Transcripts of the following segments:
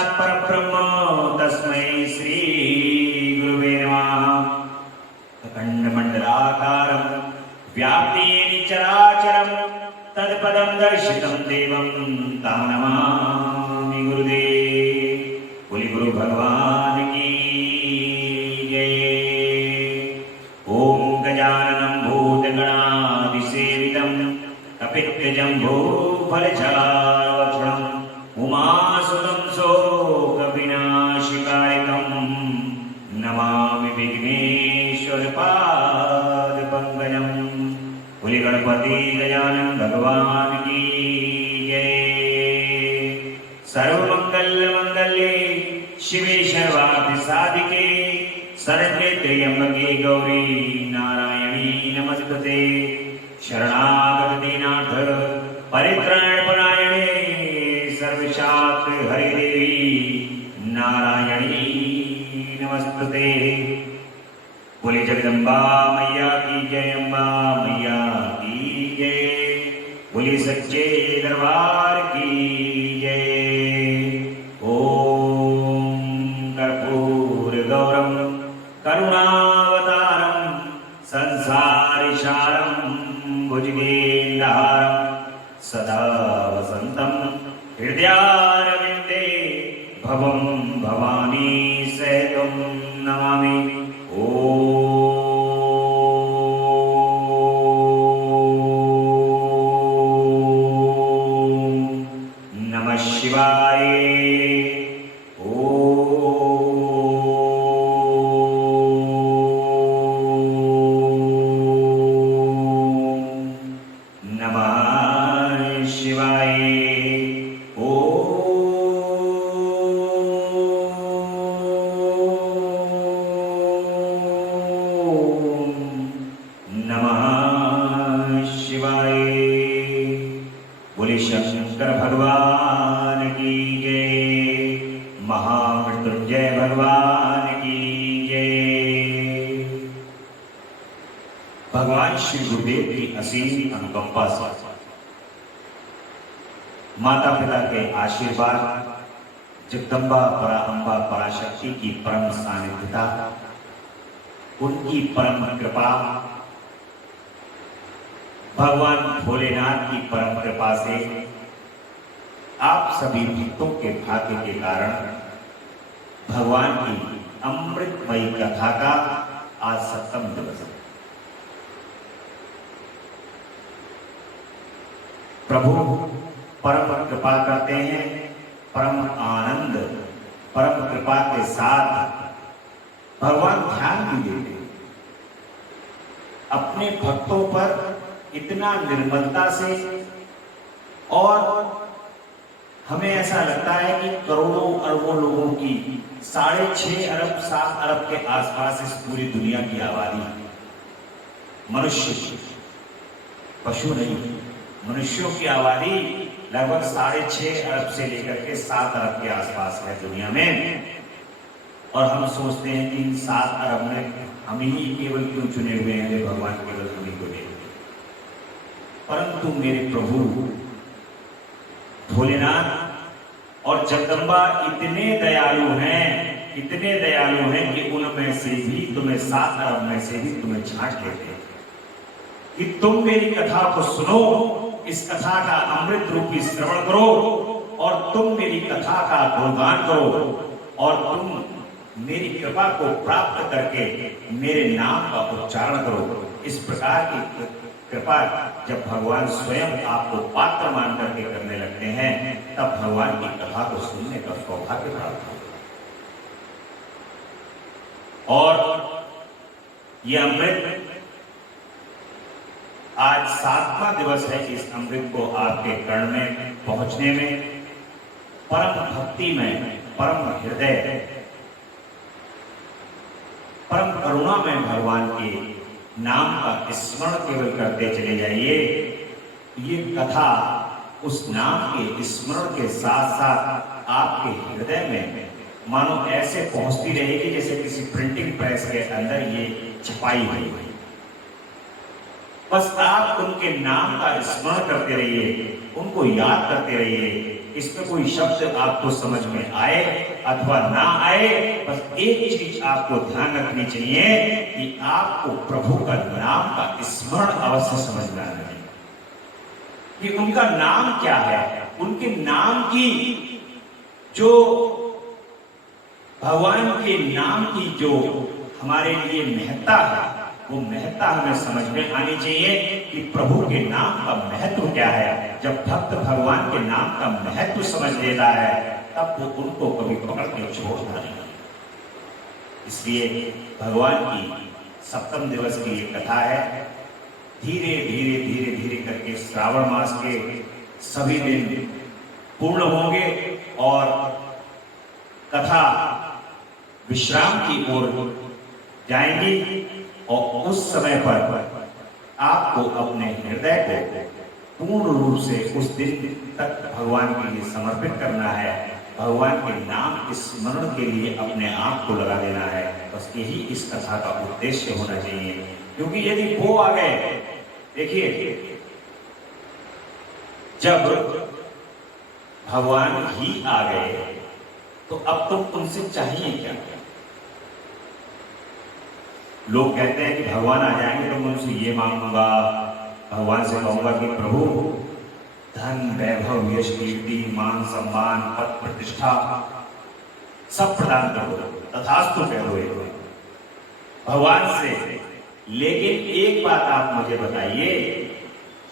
साक्षात् परब्रह्म तस्मै श्री गुरुवे नमः। अखण्डमण्डलाकारं व्याप्तेन चराचरं तत्पदं दर्शितं देवं तं नमामि गुरुदेव। बोले गुरु भगवान की जय। ओम गजाननं भूतगणाधिसेवितं कपित्थजम्बूफलचारुभक्षणं उमासुतं शोकविनाशकारितं नमामि विघ्नेश्वरपादपङ्कजं। बोले गणपति गजानन भगवान की जय। सर्वमंगलमंगल्ये शिवे सर्वार्थसाधिके शरण्ये त्र्यंबके गौरी नारायणी नमस्ते। शरणागतदीनाथ परित्राणपरायणे सर्वशास्त्र हरिदेवी नारायणी नमस्ते। बोले जगदम्बा मैया की जय, अम्बा मैया की जय। बोले सच्चे दरबार की जय। ओम कर्पूर गौरम करुणावतारम संसारिसारम भुजगेन्द्रहारम सदा वसंतं हृदयारविन्दे भवं भवानी सहितं नमामि। ओम नमः शिवाय। शंकर भगवान की जय। महामृत्युंजय भगवान की जय। भगवान श्री गुरुदेव की असीम अनुकंपा से माता पिता के आशीर्वाद, जगदम्बा पराअंबा पराशक्ति की परम सानिध्यता, उनकी परम कृपा, भगवान भोलेनाथ की परम कृपा से आप सभी भक्तों के भाग्य के कारण भगवान की अमृतमयी कथा का आज 7वां दिवस है। प्रभु परम कृपा करते हैं, परम आनंद, परम कृपा के साथ भगवान ध्यान भी देते हैं। अपने भक्तों पर इतना निर्मलता से, और हमें ऐसा लगता है कि करोड़ों अरबों लोगों की 6.5 अरब 7 अरब के आसपास इस पूरी दुनिया की आबादी है। मनुष्य, पशु नहीं, मनुष्यों की आबादी लगभग 6.5 अरब से लेकर के 7 अरब के आसपास है दुनिया में। और हम सोचते हैं कि इन 7 अरब में हम ही केवल क्यों चुने हुए हैं, भगवान केवल उन्हीं को दे। परंतु मेरे प्रभु भोलेनाथ और जगदम्बा इतने दयालु हैं, इतने दयालु हैं कि उनमें से भी तुम्हें 7 अरब में से भी तुम्हें छांट लेते हैं कि तुम मेरी कथा को सुनो, इस कथा का अमृत रूपी श्रवण करो, और तुम मेरी कथा का गुणगान करो, और तुम मेरी कृपा को प्राप्त करके मेरे नाम का उच्चारण करो। इस प्रकार की कृपा जब भगवान स्वयं आपको पात्र मान करके करने लगते हैं, तब भगवान की कथा को सुनने का सौभाग्य प्राप्त होता है। और ये अमृत आज 7वां दिवस है। इस अमृत को आपके कर्ण में पहुंचने में, परम भक्ति में, परम हृदय, परम करुणा में भगवान के नाम का स्मरण केवल करते चले जाइए। ये कथा उस नाम के स्मरण के साथ साथ आपके हृदय में मानो ऐसे पहुंचती रहेगी जैसे किसी प्रिंटिंग प्रेस के अंदर ये छपाई हुई। बस आप उनके नाम का स्मरण करते रहिए, उनको याद करते रहिए, इसमें कोई शब्द आपको समझ में आए अथवा ना आए, बस एक चीज आपको ध्यान रखनी चाहिए कि आपको प्रभु का नाम का स्मरण अवश्य समझना है कि उनका नाम क्या है। उनके नाम की जो भगवान के नाम की जो हमारे लिए महत्ता है, वो महत्ता हमें समझ में आनी चाहिए कि प्रभु के नाम का महत्व क्या है। जब भक्त भगवान के नाम का महत्व समझ लेता है तब वो उनको कभी पकड़ के छोड़ता नहीं। इसलिए भगवान की सप्तम दिवस की ये कथा है। धीरे धीरे धीरे धीरे करके श्रावण मास के सभी दिन पूर्ण होंगे और कथा विश्राम की ओर जाएंगी और उस समय पर आपको अपने हृदय को पूर्ण रूप से उस दिन तक भगवान के लिए समर्पित करना है। भगवान के नाम स्मरण के लिए अपने आप को लगा देना है। बस यही इस कथा का उद्देश्य होना चाहिए, क्योंकि यदि वो आ गए, देखिए जब भगवान ही आ गए तो अब तुम उनसे चाहिए क्या? लोग कहते हैं कि भगवान आ जाएंगे तो मैं उनसे ये मांगूंगा, भगवान से कहूंगा कि प्रभु धन वैभव यश कीर्ति मान सम्मान पद प्रतिष्ठा सब प्रदान कर दो, तथास्तु कह दो भगवान से। लेकिन एक बात आप मुझे बताइए,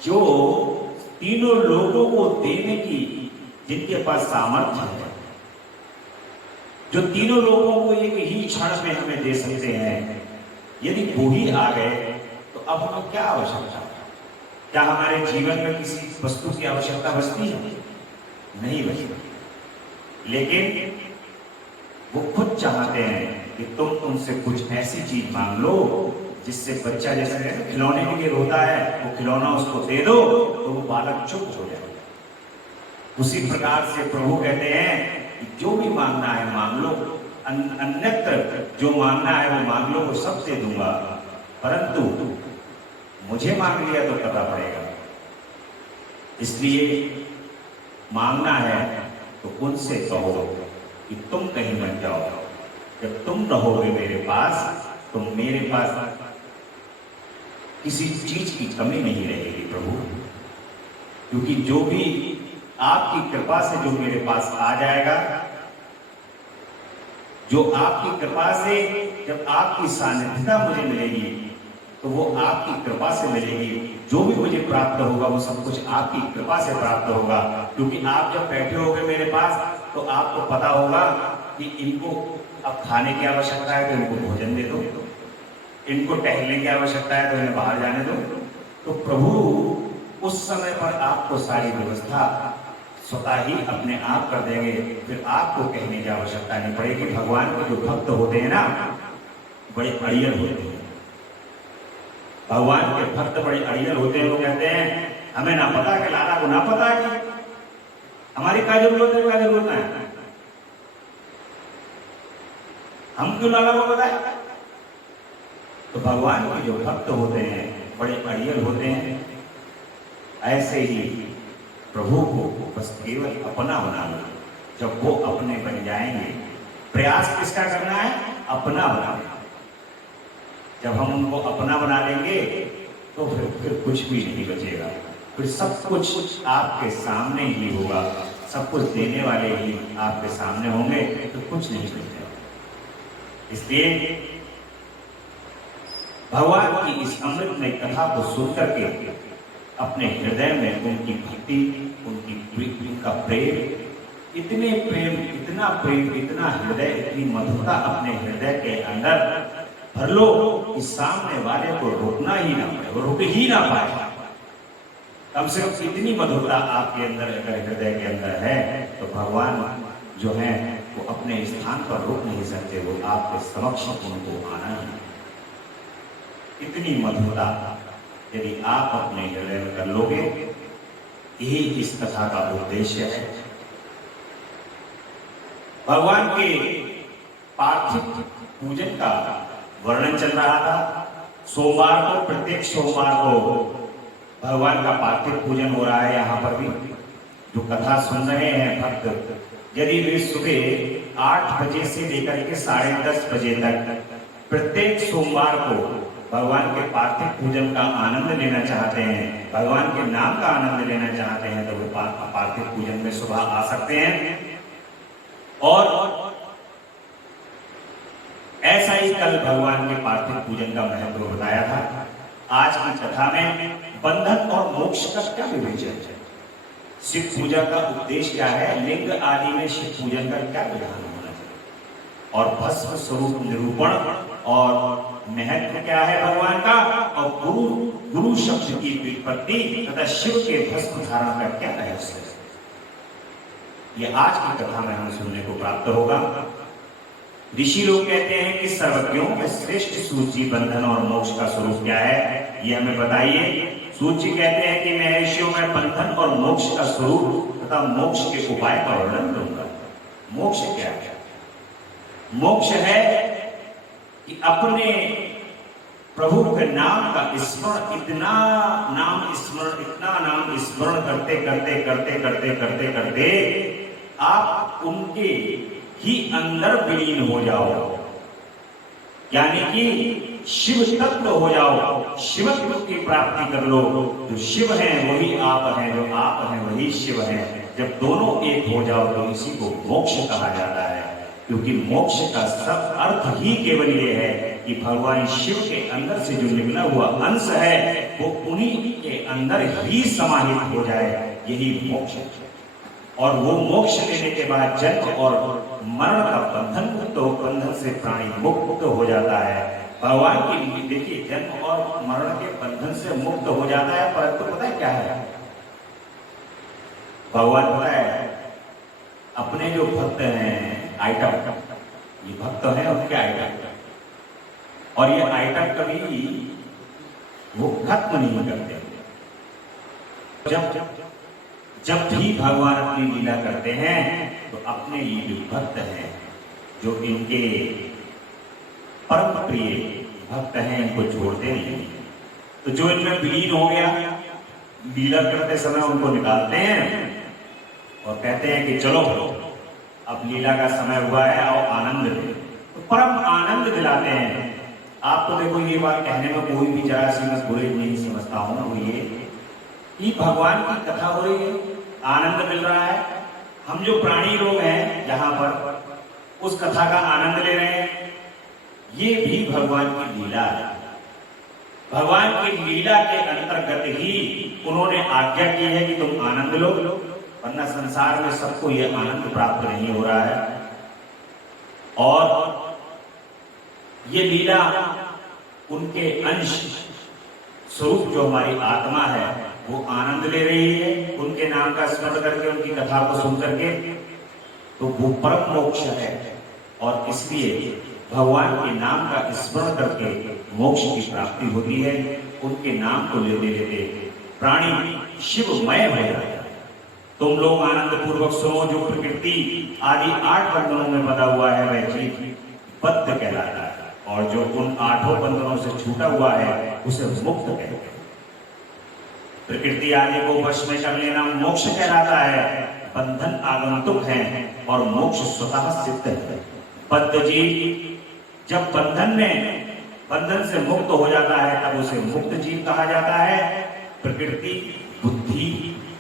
जो तीनों लोगों को देने की जिनके पास सामर्थ्य है, जो तीनों लोगों को एक ही क्षण में हमें दे सकते हैं, यदि वो ही आ गए तो अब हमें क्या आवश्यकता है? क्या हमारे जीवन में किसी वस्तु की आवश्यकता बचती है? नहीं बचती। लेकिन वो खुद चाहते हैं कि तुम उनसे कुछ ऐसी चीज मांग लो जिससे बच्चा जैसे खिलौने के लिए रोता है, वो खिलौना उसको दे दो तो वो बालक चुप हो जाए। उसी प्रकार से प्रभु कहते हैं कि जो भी मांगना है मांग लो, अन्यत्र जो मांगना है वो मांग लो, वो सब दे दूंगा, परंतु मुझे मांग लिया तो पता पड़ेगा। इसलिए मांगना है तो उनसे कहो कि तुम कहीं मत जाओ। जब तुम रहोगे मेरे पास तो मेरे पास किसी चीज की कमी नहीं रहेगी प्रभु, क्योंकि जो भी आपकी कृपा से जो मेरे पास आ जाएगा, जो आपकी कृपा से जब आपकी सानिध्यता मुझे मिलेगी तो वो आपकी कृपा से मिलेगी। जो भी मुझे प्राप्त होगा वो सब कुछ आपकी कृपा से प्राप्त होगा, क्योंकि आप जब बैठे होगे मेरे पास तो आपको पता होगा कि इनको अब खाने की आवश्यकता है तो इनको भोजन दे दो, इनको टहलने की आवश्यकता है तो इन्हें बाहर जाने दो। तो प्रभु उस समय पर आपको सारी व्यवस्था स्वतः ही अपने आप कर देंगे, फिर आपको कहने की आवश्यकता नहीं पड़ेगी। भगवान के जो भक्त होते हैं ना, बड़े अड़ियल होते हैं। भगवान के भक्त बड़े अड़ियल होते हैं। वो कहते हैं हमें ना पता कि लाला को ना पता कि हमारी क्या जरूरत है, क्या जरूरत है, हम क्यों लाला को बताए। तो भगवान के जो भक्त होते हैं बड़े अड़ियल होते हैं। ऐसे ही प्रभु को बस केवल अपना बना लो। जब वो अपने बन जाएंगे, प्रयास किसका करना है? अपना बनाना। जब हम उनको अपना बना लेंगे तो फिर कुछ भी नहीं बचेगा, फिर सब कुछ आपके सामने ही होगा, सब कुछ देने वाले ही आपके सामने होंगे, तो कुछ नहीं बचेगा। इसलिए भगवान की इस अमृतमय कथा को सुनकर के अपने हृदय में उनकी भक्ति, उनका प्रेम, इतने प्रेम, इतना प्रेम, इतना हृदय, इतनी मधुरता अपने हृदय के अंदर भर लो कि सामने वाले को रोकना ही ना पड़े, वो रुक ही ना पाए। कम से कम इतनी मधुरता आपके अंदर अगर हृदय के अंदर है तो भगवान जो है वो अपने स्थान पर रुक नहीं सकते, वो आपके समक्ष उनको आना है। इतनी मधुरता यदि आप अपने हृदय में कर लोगे, यही इस कथा का उद्देश्य है। भगवान के पार्थिव पूजन का वर्णन चल रहा था। सोमवार को, प्रत्येक सोमवार को भगवान का पार्थिव पूजन हो रहा है यहाँ पर भी। जो कथा सुन रहे हैं भक्त, यदि वे सुबह 8 बजे से लेकर के 10:30 बजे तक प्रत्येक सोमवार को भगवान के पार्थिव पूजन का आनंद लेना चाहते हैं, भगवान के नाम का आनंद लेना चाहते हैं, तो वे पार्थिव पूजन में सुबह आ सकते हैं। और ऐसा ही कल भगवान के पार्थिव पूजन का महत्व बताया था। आज की कथा में बंधन और मोक्ष का क्या विवेचन है, शिव पूजा का उपदेश क्या है, लिंग आदि में शिव पूजन का क्या विधान होना चाहिए, और भस्म स्वरूप निरूपण और महत्व क्या है भगवान का, और गुरु शब्द की व्युत्पत्ति तथा शिव के भस्म धारण का क्या रहस्य है, ये आज की कथा में हमें सुनने को प्राप्त होगा। ऋषि लोग कहते हैं कि सर्वज्ञों में श्रेष्ठ सूची बंधन और मोक्ष का स्वरूप क्या है, ये हमें बताइए। सूची कहते हैं कि मैं महर्षियों में बंधन और मोक्ष का स्वरूप तथा मोक्ष के उपाय का वर्णन करूंगा। मोक्ष क्या है? मोक्ष है कि अपने प्रभु के नाम का स्मरण, इतना नाम स्मरण करते करते करते करते करते करते आप उनके ही अंदर विलीन हो जाओ, यानी कि शिव तत्व हो जाओ, शिवत्व की प्राप्ति कर लो। जो शिव है वही आप हैं, जो आप हैं वही शिव हैं। जब दोनों एक हो जाओ तो इसी को मोक्ष कहा जाता है, क्योंकि मोक्ष का सब अर्थ ही केवल ये है कि भगवान शिव के अंदर से जो निकला हुआ अंश है वो उन्हीं के अंदर ही समाहित हो जाए, यही मोक्ष है। और वो मोक्ष लेने के बाद जन्म और मरण का बंधन से प्राणी मुक्त हो जाता है। भगवान की देखिए जन्म और मरण के बंधन से मुक्त हो जाता है, परंतु पता है क्या है, भगवान पता है अपने जो भक्त हैं आइटम, ये भक्त हैं उनके आइटम, और ये आइटम कभी वो खत्म नहीं करते। जब भी भगवान अपनी लीला करते हैं तो अपने ये जो भक्त हैं, जो इनके परम प्रिय भक्त हैं, इनको छोड़ते नहीं। तो जो इनमें विलीन हो गया, लीला करते समय उनको निकालते हैं और कहते हैं कि चलो अब लीला का समय हुआ है, आओ आनंद ले। तो परम आनंद दिलाते हैं। आपको देखो ये बात कहने में कोई भी जरा सी मैं बुरी नहीं समझता हूं, वो ये कि भगवान की कथा हो रही है, आनंद मिल रहा है, हम जो प्राणी लोग हैं यहाँ पर उस कथा का आनंद ले रहे हैं, ये भी भगवान की लीला है। भगवान की लीला के अंतर्गत ही उन्होंने आज्ञा की है कि तुम आनंद लो, वरना संसार में सबको यह आनंद प्राप्त नहीं हो रहा है। और ये लीला उनके अंश स्वरूप जो हमारी आत्मा है वो आनंद ले रही है, उनके नाम का स्मरण करके, उनकी कथा को सुन करके, तो वो परम मोक्ष है। और इसलिए भगवान के नाम का स्मरण करके मोक्ष की प्राप्ति होती है। उनके नाम को लेते लेते प्राणी शिवमय हो जाता है। तुम लोग आनंद पूर्वक सुनो, जो प्रकृति आदि 8 बंधनों में बंधा हुआ है वह जीव बद्ध कहलाता है, और जो उन 8 बंधनों से छूटा हुआ है उसे मुक्त कहते हैं। प्रकृति आदि को वश में कर लेना मोक्ष कहलाता है। बंधन आगंतुक है और मोक्ष स्वतः सिद्ध है। बद्ध जीव जब बंधन से मुक्त हो जाता है तब उसे मुक्त जीव कहा जाता है। प्रकृति, बुद्धि,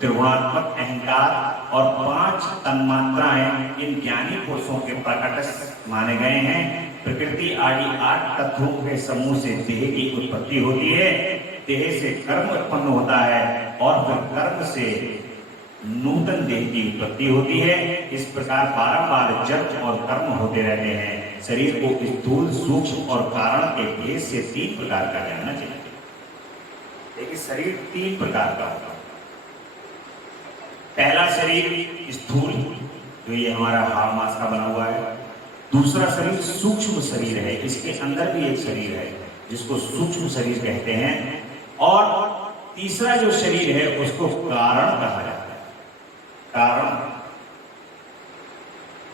त्रिगुणात्मक अहंकार और 5 तन्मात्राएं इन ज्ञानी पुरुषों के प्रकट माने गए हैं। प्रकृति आदि 8 तत्वों के समूह से देह की उत्पत्ति होती है। देह से कर्म उत्पन्न होता है और फिर कर्म से नूतन देह की उत्पत्ति होती है। इस प्रकार बारंबार जन्म और कर्म होते रहते हैं। शरीर को स्थूल, सूक्ष्म और कारण के भेद से 3 प्रकार का जानना चाहिए। देखिए शरीर 3 प्रकार का होता है। पहला शरीर स्थूल, जो ये हमारा हाड़ मांस का बना हुआ है। दूसरा शरीर सूक्ष्म शरीर है, इसके अंदर भी एक शरीर है जिसको सूक्ष्म शरीर कहते हैं। और तीसरा जो शरीर है उसको कारण कहा जाता है। कारण,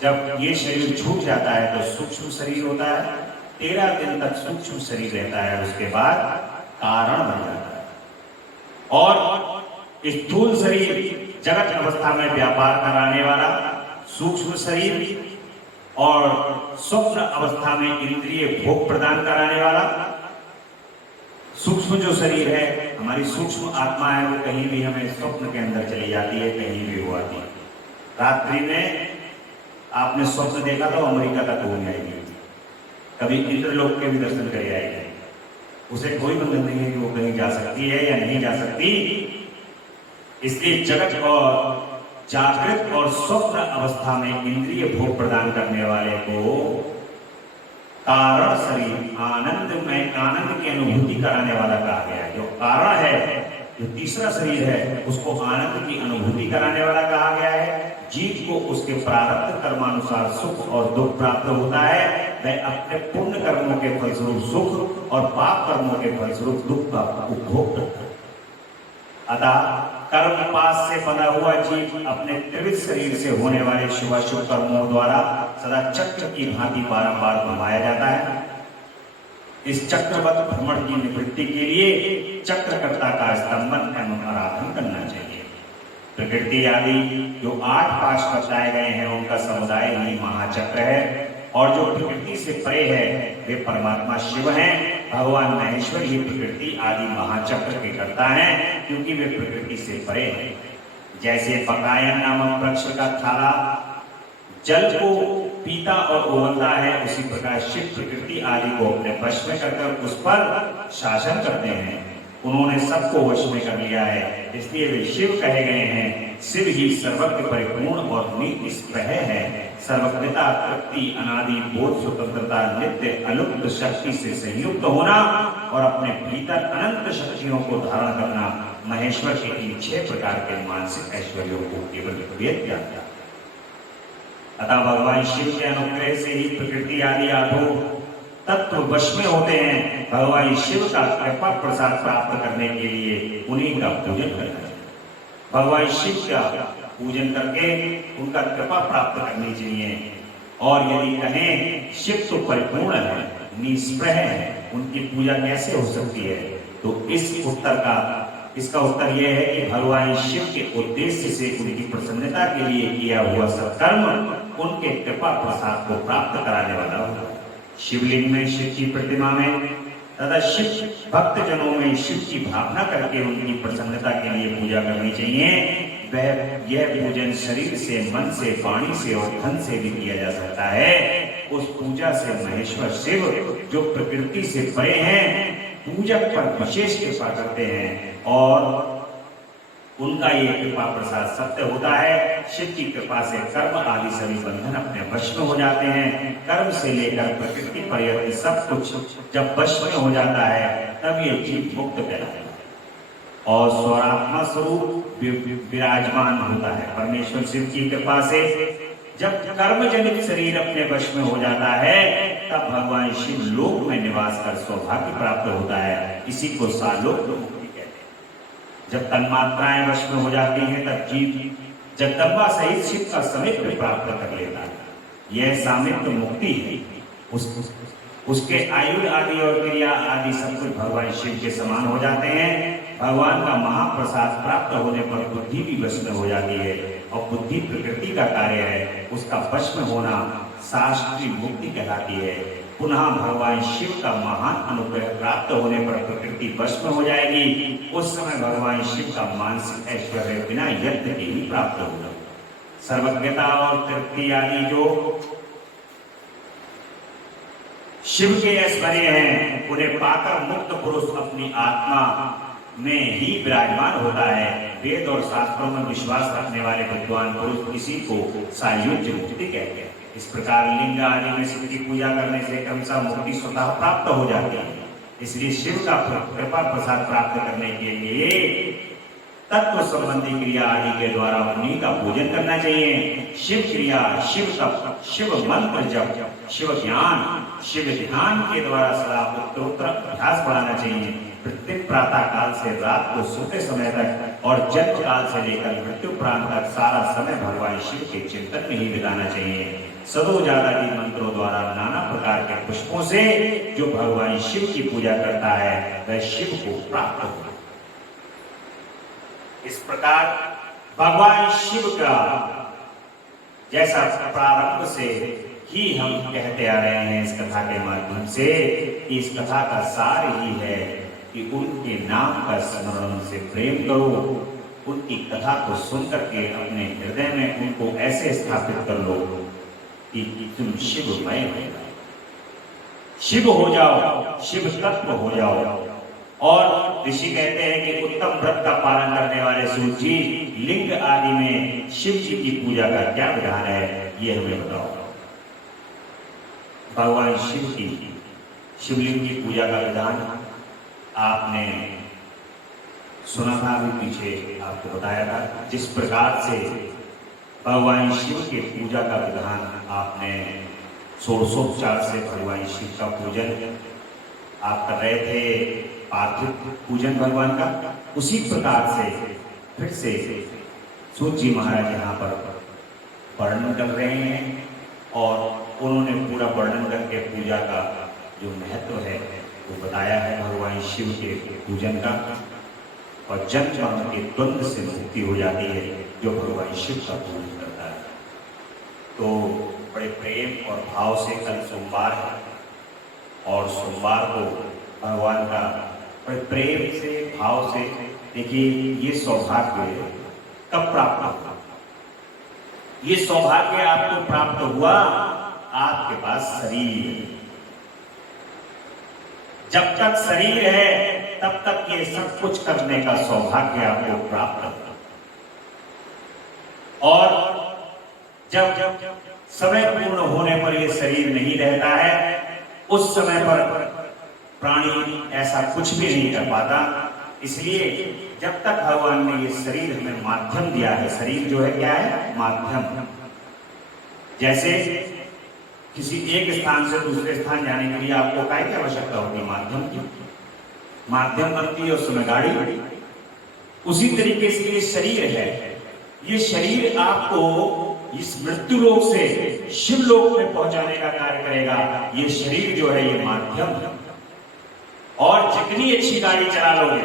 जब ये शरीर छूट जाता है तो सूक्ष्म शरीर होता है, 13 दिन तक सूक्ष्म शरीर रहता है, उसके बाद कारण बन जाता है। और स्थूल शरीर जगत अवस्था में व्यापार कराने वाला सूक्ष्म शरीर और स्वप्न अवस्था में इंद्रिय भोग प्रदान कराने वाला सूक्ष्म जो शरीर है, हमारी सूक्ष्म आत्मा है, वो कहीं भी हमें स्वप्न के अंदर चली जाती है, कहीं भी वो आती है। रात्रि में आपने स्वप्न देखा तो अमेरिका तक घूम आएगी, कभी इंद्रलोक के भी दर्शन कर आएगी। उसे कोई बंधन नहीं है कि वो कहीं जा सकती है या नहीं जा सकती। इसलिए जगत और जागृत और स्वप्न अवस्था में इंद्रिय भोग प्रदान करने वाले को कारण शरीर आनंद की अनुभूति कराने वाला कहा गया है। जो कारण है, जो तीसरा शरीर है, उसको आनंद की अनुभूति कराने वाला कहा गया है। जीव को उसके प्रारब्ध कर्मानुसार सुख और दुख प्राप्त होता है। वह अपने पुण्य कर्मों के फलस्वरूप सुख और पाप कर्मों के फलस्वरूप दुख का उपभोग करता है। अतः कर्म पास से बना हुआ जीव अपने त्रिविध शरीर से होने वाले शुभाशुभ कर्मों द्वारा सदा चक्र की भांति बारंबार घुमाया जाता है। इस चक्रवत भ्रमण की निवृत्ति के लिए चक्रकर्ता का स्तंभन एवं आराधन करना चाहिए। प्रकृति आदि जो 8 पाश बताए गए हैं, उनका समुदाय ही महाचक्र है, और जो प्रकृति से परे है वे परमात्मा शिव हैं। भगवान महेश्वर ही प्रकृति आदि महाचक्र के कर्ता हैं, क्योंकि वे प्रकृति से परे हैं। जैसे बकायन नामक वृक्ष का थाला जल को पीता और उगलता है, उसी प्रकार शिव प्रकृति आदि को अपने वश में कर उस पर शासन करते हैं। उन्होंने सबको वश में कर लिया है, इसलिए वे शिव कहे गए हैं। शिव ही सर्वज्ञ परिपूर्ण और निष्प्रह है। सर्वज्ञता, तृप्ति, अनादि बोध, स्वतंत्रता, नित्य अलुप्त शक्ति से संयुक्त होना और अपने भीतर अनंत शक्तियों को धारण करना महेश्वर के इन 6 प्रकार के मानसिक ऐश्वर्यों को केवल वेद जानता है। अतः भगवान शिव के अनुग्रह से ही प्रकृति आदि 8 तत्व वश में होते हैं। भगवान शिव का कृपा प्रसाद प्राप्त करने के लिए उन्हीं का पूजन करना चाहिए। भगवान शिव का पूजन करके उनका कृपा प्राप्त करनी चाहिए। और यदि कहें शिव तो परिपूर्ण है, निष्प्रह है, उनकी पूजा कैसे हो सकती है, तो इसका उत्तर यह है कि भगवान शिव के उद्देश्य से उनकी प्रसन्नता के लिए किया हुआ सत्कर्म उनके कृपा प्रसाद को प्राप्त कराने वाला होगा। शिवलिंग में, शिव की प्रतिमा में तथा शिव भक्त जनों में शिव की भावना करके उनकी प्रसन्नता के लिए पूजा करनी चाहिए। यह पूजन शरीर से, मन से, वाणी से और धन से भी किया जा सकता है। उस पूजा से महेश्वर शिव जो प्रकृति से परे हैं, पूजक पर विशेष कृपा करते हैं और उनका ये कृपा प्रसाद सत्य होता है। शिव की कृपा से कर्म आदि सभी बंधन अपने वश में हो जाते हैं। कर्म से लेकर प्रकृति पर्यंत सब कुछ जब वश में हो जाता है, तब ये जीव मुक्त कहलाता है और स्वरात्मा स्वरूप विराजमान होता है। परमेश्वर शिव की कृपा से जब कर्म जनित शरीर अपने वश में हो जाता है, तब भगवान शिव लोक में निवास कर सौभाग्य प्राप्त होता है। इसी को सालोक मुक्ति कहते हैं। जब तन्मात्राएं वश में हो जाती हैं, तब जीव जगदम्बा सहित शिव का सामिप्य प्राप्त कर लेता है। यह सामिप्य मुक्ति है। उसके आयु आदि और क्रिया आदि सब कुछ भगवान शिव के समान हो जाते हैं। भगवान का महाप्रसाद प्राप्त होने पर बुद्धि भी वश में हो जाती है और बुद्धि प्रकृति का कार्य है। उसका वश में होना शास्त्रीय मुक्ति कहलाती है। पुनः भगवान शिव का महान अनुग्रह प्राप्त होने पर प्रकृति वश में हो जाएगी। उस समय भगवान शिव का मानसिक ऐश्वर्य बिना यत्न के ही प्राप्त होगा। सर्वज्ञता और तृप्ति आदि जो शिव के यश बने हैं, उन्हें पाकर मुक्त पुरुष अपनी आत्मा में ही विराजमान होता है। वेद और शास्त्रों में विश्वास रखने वाले विद्वान पुरुष इसी को सायुज्य मुक्ति कहते हैं। इस प्रकार लिंग आदि में शिव की पूजा करने से क्रमशः मुक्ति स्वतः प्राप्त हो जाती है। इसलिए शिव का कृपा प्रसाद प्राप्त करने के लिए तत्व संबंधी क्रिया आदि के द्वारा उन्हीं का पूजन करना चाहिए। शिव क्रिया, शिव तप, शिव मंत्र जप, शिव ज्ञान, शिव ध्यान के द्वारा सदा उत्तरोत्तर अभ्यास बढ़ाना चाहिए। प्रत्येक प्रातः काल से रात को सोते समय तक और जन्म काल से लेकर मृत्यु प्रांत तक सारा समय भगवान शिव के चिंतन में ही बिताना चाहिए। सदोजादादि मंत्रों द्वारा नाना प्रकार के पुष्पों से जो भगवान शिव की पूजा करता है, वह शिव को प्राप्त होगा। इस प्रकार भगवान शिव का जैसा प्रारंभ से ही हम कहते आ रहे हैं इस कथा के माध्यम से, इस कथा का सार ही है कि उनके नाम का स्मरण से प्रेम करो, उनकी कथा को सुन करके अपने हृदय में उनको ऐसे स्थापित कर लो कि तुम शिवमय हो जाओ, शिव हो जाओ, शिव तत्व हो जाओ। और ऋषि कहते हैं कि उत्तम व्रत का पालन करने वाले सूर्य जी, लिंग आदि में शिव जी की पूजा का क्या विधान है, ये हमें बताओ। भगवान शिव की शिवलिंग की पूजा का विधान आपने सुना था, अभी पीछे आपको बताया था। जिस प्रकार से भगवान शिव के पूजा का विधान आपने षोडशोपचार से भगवान शिव का पूजन आप कर रहे थे, पार्थिव पूजन भगवान का, उसी प्रकार से फिर से सूत जी महाराज यहाँ पर वर्णन कर रहे हैं और उन्होंने पूरा वर्णन करके पूजा का जो महत्व है वो बताया है भगवान शिव के पूजन का। और जन्म मरण के द्वंद्व से मुक्ति हो जाती है जो भगवान शिव का पूजन करता है। तो बड़े प्रेम और भाव से कल सोमवार है और सोमवार को भगवान का बड़े प्रेम से भाव से, देखिए ये सौभाग्य कब प्राप्त होगा, ये सौभाग्य आपको प्राप्त हुआ आपके पास शरीर है। जब तक शरीर है तब तक ये सब कुछ करने का सौभाग्य आपको प्राप्त होगा। और जब समय पूर्ण होने पर ये शरीर नहीं रहता है, उस समय पर प्राणी ऐसा कुछ भी नहीं कर पाता। इसलिए जब तक भगवान ने ये शरीर हमें माध्यम दिया है, शरीर जो है क्या है, माध्यम। जैसे किसी एक स्थान से दूसरे स्थान जाने के लिए आपको काय की आवश्यकता होती है, माध्यम की, माध्यम बनती है उस समय गाड़ी। उसी तरीके से ये शरीर है, ये शरीर आपको इस मृत्यु लोक से शिव लोक में पहुंचाने का कार्य करेगा। ये शरीर जो है ये माध्यम है। और जितनी अच्छी गाड़ी चला लोगे,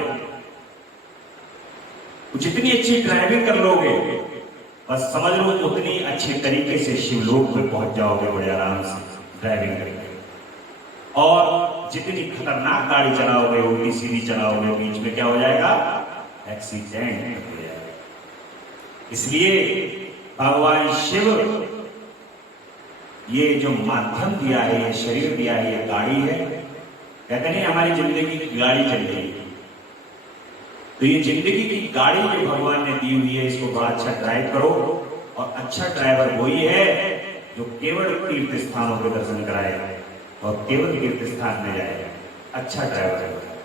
जितनी अच्छी ड्राइविंग कर लोगे, बस समझ लो उतनी अच्छी तरीके से शिवलोक में पहुंच जाओगे बड़े आराम से ड्राइविंग करके। और जितनी खतरनाक गाड़ी चलाओगे, उल्टी सीधी चलाओगे, बीच में क्या हो जाएगा, एक्सीडेंट हो जाएगा। इसलिए भगवान शिव ये जो माध्यम दिया है, ये शरीर दिया है, ये गाड़ी है। कहते नहीं हमारी जिंदगी की गाड़ी चल रही है, तो ये जिंदगी की गाड़ी जो भगवान ने दी हुई है, इसको बड़ा अच्छा ड्राइव करो। और अच्छा ड्राइवर वही है जो केवल तीर्थ स्थानों के दर्शन कराएगा और केवल तीर्थ स्थान में जाएगा। अच्छा ड्राइवर है,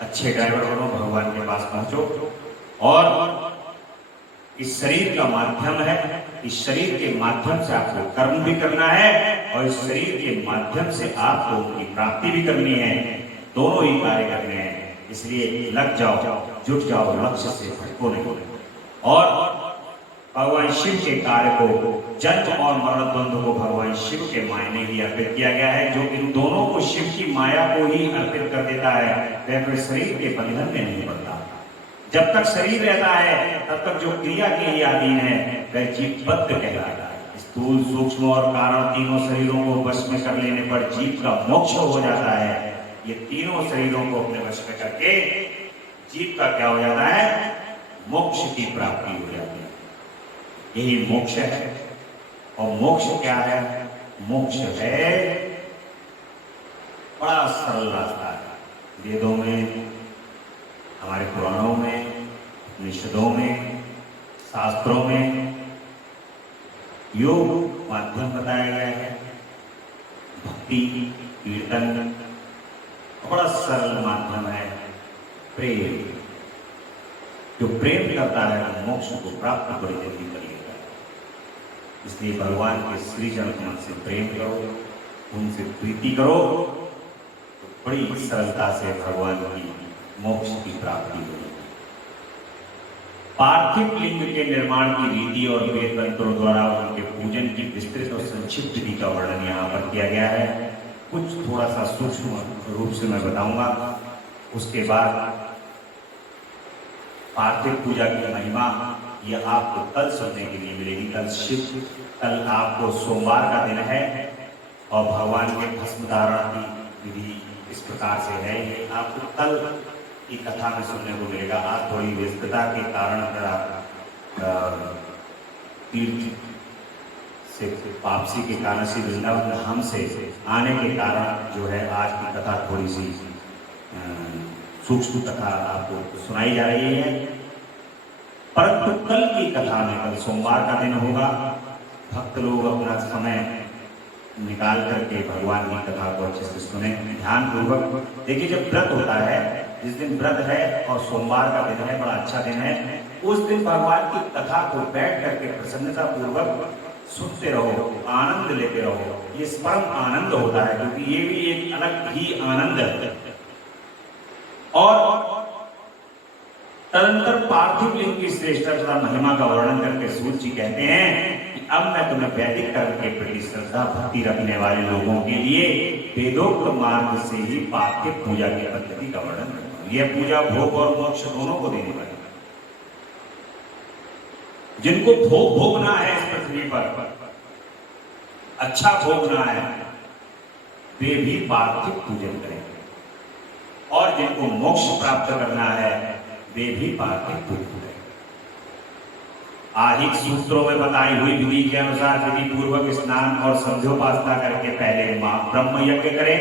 अच्छे ड्राइवर बनो, भगवान के पास पहुंचो। और इस शरीर का माध्यम है, इस शरीर के माध्यम से आपको कर्म भी करना है और इस शरीर के माध्यम से आपको उनकी प्राप्ति भी करनी है। दोनों ही कार्य करने हैं। इसलिए लग जाओ, जुट जाओ, लक्ष्य से भटको नहीं। और भगवान शिव के कार्य को, जन्म और मरण द्वंद्व को भगवान शिव के मायने ही अर्पित किया गया है। जो इन दोनों को शिव की माया को ही अर्पित कर देता है वह फिर शरीर के बंधन में नहीं पड़ता। जब तक शरीर रहता है तब तक जो क्रिया के लिए अधीन है वह जीवबद्ध कहलाता है। स्थूल, सूक्ष्म और कारण तीनों शरीरों को वश में कर लेने पर जीव का मोक्ष हो जाता है। ये तीनों शरीरों को अपने वश में करके जीव का क्या हो जाता है, मोक्ष की प्राप्ति हो जाती है। यही मोक्ष है। और मोक्ष क्या है, मोक्ष है बड़ा सरल रास्ता है। वेदों में, हमारे पुराणों में, उपनिषदों में, शास्त्रों में योग माध्यम बताया गया है। भक्ति, कीर्तन बड़ा सरल माध्यम है। प्रेम, जो प्रेम करता है वो मोक्ष को प्राप्त बड़ी जल्दी करेगा। इसलिए भगवान के श्री चरण से प्रेम करो, उनसे प्रीति करो, तो बड़ी सरलता से भगवान की मोक्ष की प्राप्ति होगी। पार्थिव लिंग के निर्माण की रीति और वेद तंत्रों द्वारा उनके पूजन की विस्तृत और संक्षिप्त विधि का वर्णन यहाँ पर किया गया है। कुछ थोड़ा सा सूक्ष्म रूप से मैं बताऊंगा, उसके बाद पार्थिव पूजा की महिमा ये आपको कल सुनने के लिए मिलेगी। कल आपको सोमवार का दिन है और भगवान के भस्म धारण की विधि इस प्रकार से है। ये आपको कल की कथा में सुनने को मिलेगा। आज थोड़ी व्यस्तता के कारण अगर आप तीर्थ से वापसी के कारण से वृंदावन धाम से आने के कारण जो है आज की कथा थोड़ी सी सूक्ष्म कथा आपको सुनाई जा रही है। परंतु कल की कथा में, कल सोमवार का दिन होगा, भक्त लोग अपना समय निकाल करके भगवान की कथा को अच्छे से सुने, ध्यान पूर्वक। देखिए, जब व्रत होता है, जिस दिन व्रत है और सोमवार का दिन है, बड़ा अच्छा दिन है, उस दिन भगवान की कथा को बैठ करके प्रसन्नता पूर्वक सुनते रहो, आनंद लेते रहो। ये परम आनंद होता है, क्योंकि ये भी एक अलग ही आनंद है। और तदंतर पार्थिव लिंग की श्रेष्ठता तथा महिमा का वर्णन करके सूर्य जी कहते हैं कि अब मैं तुम्हें वैदिक कर्म के प्रति श्रद्धा भक्ति रखने वाले लोगों के लिए वेदोक्त मार्ग से ही पार्थिव पूजा की पद्धति का वर्णन करता हूं। यह पूजा भोग और मोक्ष दोनों को देने वाली, जिनको भोग भोगना है इस पृथ्वी पर, अच्छा भोगना है, वे भी पार्थिव पूजन करें, और जिनको मोक्ष प्राप्त करना है वे भी पार्थिव पूजन करें। आहिक सूत्रों में बताई हुई विधि के अनुसार विधि पूर्वक स्नान और संध्योपासना करके पहले ब्रह्म यज्ञ करें,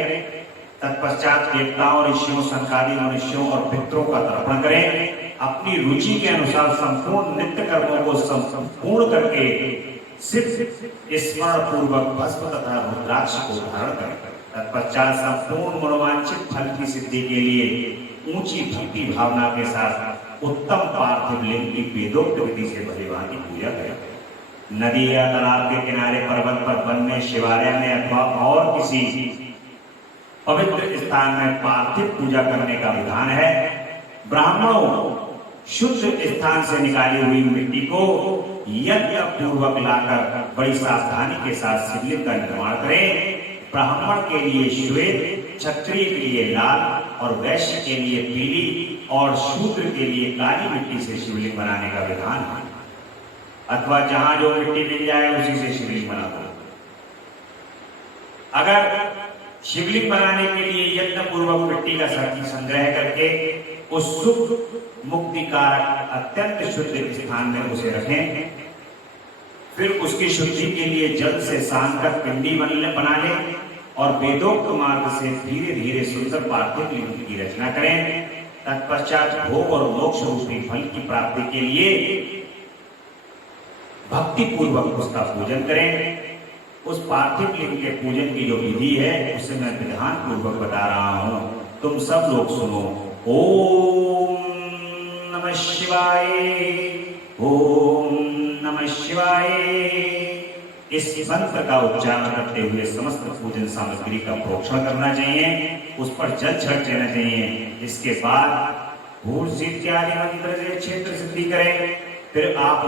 तत्पश्चात देवताओं, ऋषियों, संकादी मनुष्यों और पितरों का तर्पण करें। अपनी रुचि के अनुसार संपूर्ण नित्य कर्मों को संपूर्ण करके सिर्फ स्मरण पूर्वक भस्म तथा रुद्राक्ष को धारण करें। तत्पश्चात संपूर्ण मनोवांछित फल की सिद्धि के लिए ऊंची भक्ति भावना के साथ उत्तम पार्थिव लिंग की वेदोक्त विधि से भलीभांति पूजा करें। नदी या तालाब के किनारे, पर्वत पर, वन में, शिवालय में अथवा और किसी पवित्र स्थान में पार्थिव पूजा करने का विधान है। ब्राह्मणों शुद्ध स्थान से निकाली हुई मिट्टी को यज्ञ पूर्वक लाकर बड़ी सावधानी के साथ शिवलिंग का निर्माण करें। ब्राह्मण के लिए श्वेत, क्षत्रिय के लिए लाल और वैश्य के लिए पीली और शूद्र के लिए काली मिट्टी से शिवलिंग बनाने का विधान है। अथवा जहां जो मिट्टी मिल जाए उसी से शिवलिंग बना दो। अगर शिवलिंग बनाने के लिए यत्न पूर्वक मिट्टी का संग्रह करके उस सुख मुक्तिकारक अत्यंत शुद्ध स्थान में उसे रखें, फिर उसकी शुद्धि के लिए जल से सान कर पिंडी बना लें और वेदोक्त मार्ग से धीरे धीरे सुंदर पार्थिव लिंग की रचना करें। तत्पश्चात भोग और मोक्ष रूपी फल की प्राप्ति के लिए भक्ति पूर्वक उसका पूजन करें। उस पार्थिव लिंग के पूजन की जो विधि है उसे मैं विधान पूर्वक बता रहा हूं, तुम सब लोग सुनो। ओम नमः शिवाय, ओम नमः शिवाय। इस मंत्र का उच्चारण करते हुए समस्त पूजन सामग्री का प्रोक्षण करना चाहिए, उस पर जल छिड़क देना चाहिए। इसके बाद भूर्स इत्यादि मंत्र से क्षेत्र सिद्धि करें। फिर आप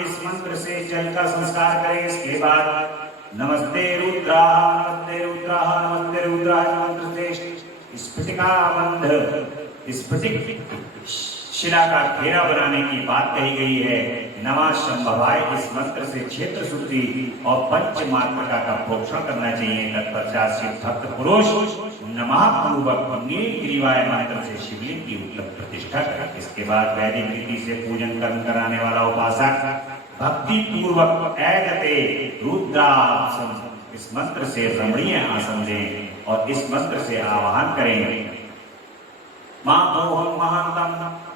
इस मंत्र से जल का संस्कार करें। इसके बाद नमस्ते रुद्रा, नमस्ते रुद्रा, नमस्ते रुद्रा मंत्र से स्फटिका बंध, स्फटिक शिला का घेरा बनाने की बात कही गई है। नमः शंभवाय इस मंत्र से क्षेत्र शुद्धि और पंच मात्रका का प्रोक्षण करना चाहिए। तत्पश्चात शिव भक्त पुरुष नमः पूर्वक नीलगिरिवाय मंत्र से शिवलिंग की उत्तम प्रतिष्ठा करें। इसके बाद वैदिक रीति से पूजन कर्म कराने वाला उपासक भक्ति पूर्वक ऐगते रुद्राक्षं इस मंत्र से रमणीय आसन दें और इस मंत्र से आवाहन करें। मातोहम महांतम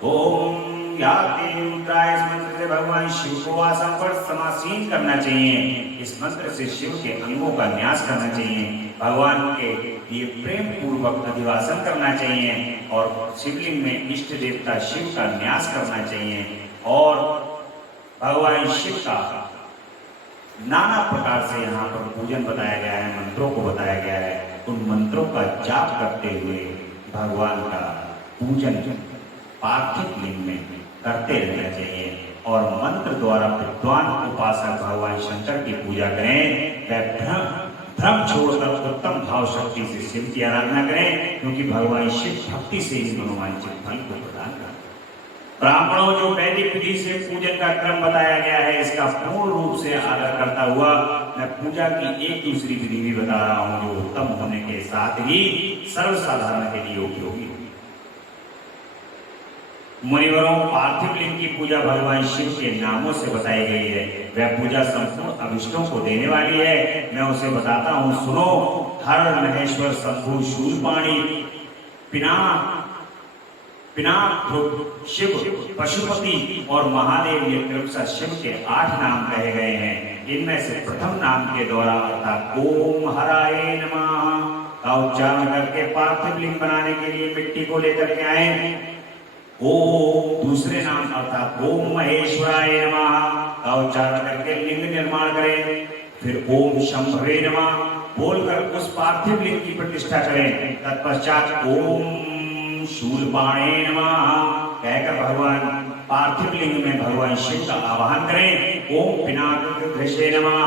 ओम याते रुद्राय। इस मंत्र से भगवान शिव को आसन पर समासीन करना चाहिए। इस मंत्र से शिव के अंगों का न्यास करना चाहिए। भगवान के लिए प्रेम पूर्वक अधिवासन करना चाहिए और शिवलिंग में इष्ट देवता शिव का न्यास करना चाहिए। और भगवान शिव का नाना प्रकार से यहाँ पर पूजन बताया गया है, मंत्रों को बताया गया है। उन मंत्रों का जाप करते हुए भगवान का पूजन पार्थिव लिंग में करते रहना चाहिए और मंत्र द्वारा विद्वान उपासक भगवान शंकर की पूजा करें। वह भ्रम छोड़कर उत्तम भाव शक्ति से शिव की आराधना करें, क्योंकि भगवान शिव भक्ति से ही मनोवांछित फल को प्रदान करते हैं। ब्राह्मणों जो वैदिक विधि से पूजन का क्रम बताया गया है, इसका पूर्ण रूप से आदर करता हुआ मैं पूजा की एक दूसरी विधि भी बता रहा हूं, जो उत्तम होने के साथ ही सर्वसाधारण के लिए उपयोगी होगी। मुनिवरों, पार्थिव लिंग की पूजा भगवान शिव के नामों से बताई गई है। वह पूजा संपूर्ण अभिष्टों को देने वाली है। मैं उसे बताता हूं, सुनो। हर, महेश्वर, शंभु, शूलपाणी, पिनाक, शिव, पशुपति और महादेव, ये क्रमशः शिव के 8 नाम कहे गए हैं। इनमें से प्रथम नाम के द्वारा अर्थात ओम हराय नमः का उच्चारण करके पार्थिव लिंग बनाने के लिए मिट्टी को लेकर के आए। ओम दूसरे नाम अर्थात ओम महेश्वराय नमः का उच्चारण करके लिंग निर्माण करें। फिर ओम शंभवे नमः बोलकर उस पार्थिव लिंग की प्रतिष्ठा करें। तत्पश्चात ओम शूलपाणे नमः कहकर भगवान पार्थिव लिंग में भगवान शिव का आवाहन करें। ओम पिनाकघृषे नमः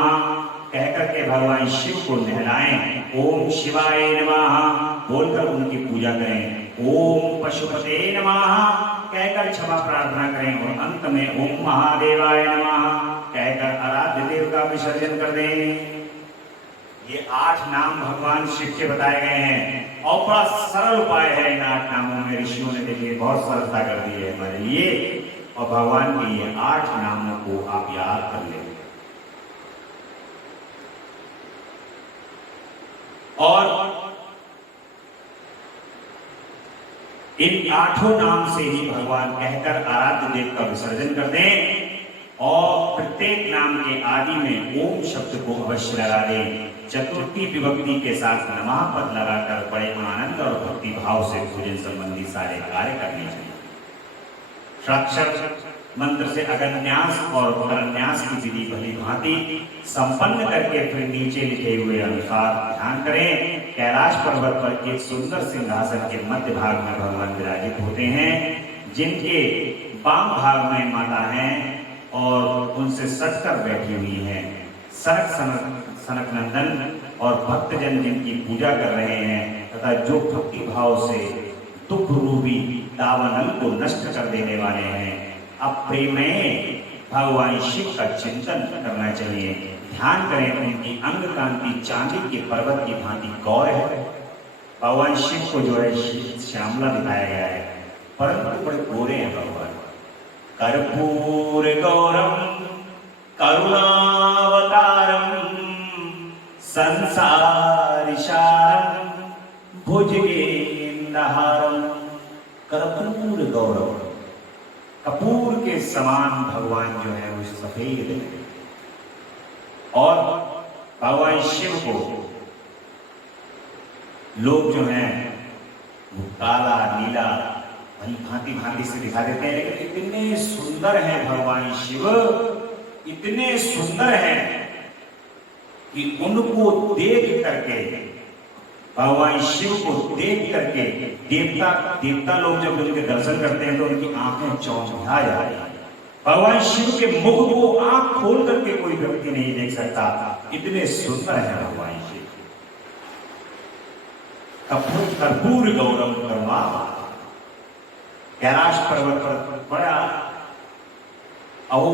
कहकर के भगवान शिव को नहलाएं। ओम शिवाय नमः बोलकर उनकी पूजा करें। ओम पशुपते नमः कहकर क्षमा प्रार्थना करें और अंत में ओम महादेवाय नमः कहकर आराध्य देव का विसर्जन कर दें। ये 8 नाम भगवान शिव के बताए गए हैं और बड़ा सरल उपाय है। इन 8 नामों में ऋषियों ने देखिए बहुत सरलता कर दी है हमारे लिए, और भगवान के ये 8 नामों को आप याद कर लें। और इन 8 नाम से ही भगवान कहकर आराध्य देव का विसर्जन कर दें और प्रत्येक नाम के आदि में ओम शब्द को अवश्य लगा दें। चतुर्थी विभक्ति के साथ नमः पद लगाकर बड़े आनंद और भक्ति भाव से पूजन संबंधी सारे कार्य करने चाहिए। षाक्षर मंत्र से अगन्यास और करन्यास की विधि भली भांति संपन्न करके फिर नीचे लिखे हुए अनुसार ध्यान करें। कैलाश पर्वत पर एक सुंदर सिंहासन के मध्य भाग में भगवान विराजित होते हैं, जिनके वाम भाग में माता है और उनसे सटकर बैठी हुई है। सनक नंदन और भक्तजन जिनकी पूजा कर रहे हैं तथा जो भक्ति भाव से दुख रूपी दावानल को नष्ट कर देने वाले हैं, अब प्रेमय भगवान शिव का चिंतन करना चाहिए। ध्यान करें, उनकी अंग कांति चांदी के पर्वत की भांति गौर है। भगवान शिव को जो है श्यामला दिखाया गया है, परंतु बड़े गोरे हैं भगवान। कर्पूर गौरम करुणावतारम संसारिशारम भुजगेन्द्रहारम। कर्पूर गौरव, कपूर के समान भगवान जो है वो सफेद है, और भगवान शिव को लोग जो हैं वो काला नीला भांति भांति से दिखा देते हैं, लेकिन इतने सुंदर हैं भगवान शिव, इतने सुंदर हैं कि उनको देख करके, भगवान शिव को देख करके देवता लोग जब उनके दर्शन करते हैं तो उनकी आंखें चौंधिया जाती हैं। भगवान शिव के मुख को आंख खोल करके कोई व्यक्ति नहीं देख सकता, इतने सुंदर है भगवान शिव। कर्पूर गौरम करुणा, कैलाश पर्वत पर बड़ा अहो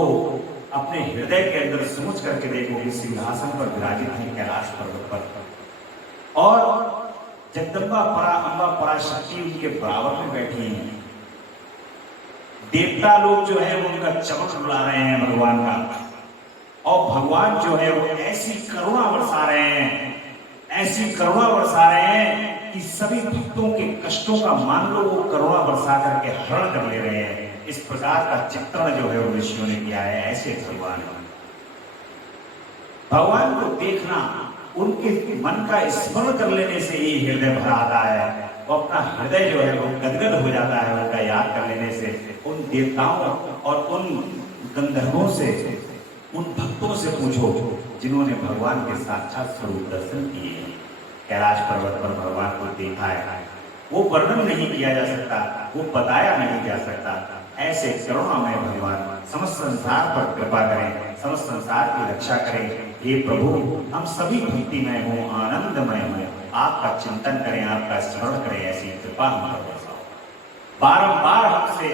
अपने हृदय के अंदर सोच करके देखो कि सिंहासन पर विराजित है कैलाश पर्वत पर, और जगदम्बा अम्बा पराशक्ति उनके बराबर में बैठी हैं। देवता लोग जो है वो उनका चमक बुला रहे हैं भगवान का, और भगवान जो है वो ऐसी करुणा बरसा रहे हैं, ऐसी करुणा बरसा रहे हैं कि सभी भक्तों के कष्टों का मान लो वो करुणा बरसा करके हरण कर ले रहे हैं। इस प्रकार का चित्रण जो है वो ऋषियों ने किया है। ऐसे भगवान को देखना, उनके मन का स्मरण कर लेने से ही हृदय भर आता है, वो अपना हृदय जो है वो गदगद हो जाता है उनका याद कर लेने से। उन देवताओं और उन गंधर्वों से, उन भक्तों से पूछो जिन्होंने भगवान के साक्षात स्वरूप दर्शन किए हैं, कैलाश पर्वत पर भगवान को देखा है। वो वर्णन नहीं किया जा सकता, वो बताया नहीं जा सकता। ऐसे करुणामय भगवान समस्त संसार पर कृपा करें, समस्त संसार की रक्षा करें। हे प्रभु, हम सभी भक्तिमय हों, आनंदमय हों, आपका चिंतन करें, आपका स्मरण करें, ऐसी कृपा हम पर बरसाओ। बारंबार हमसे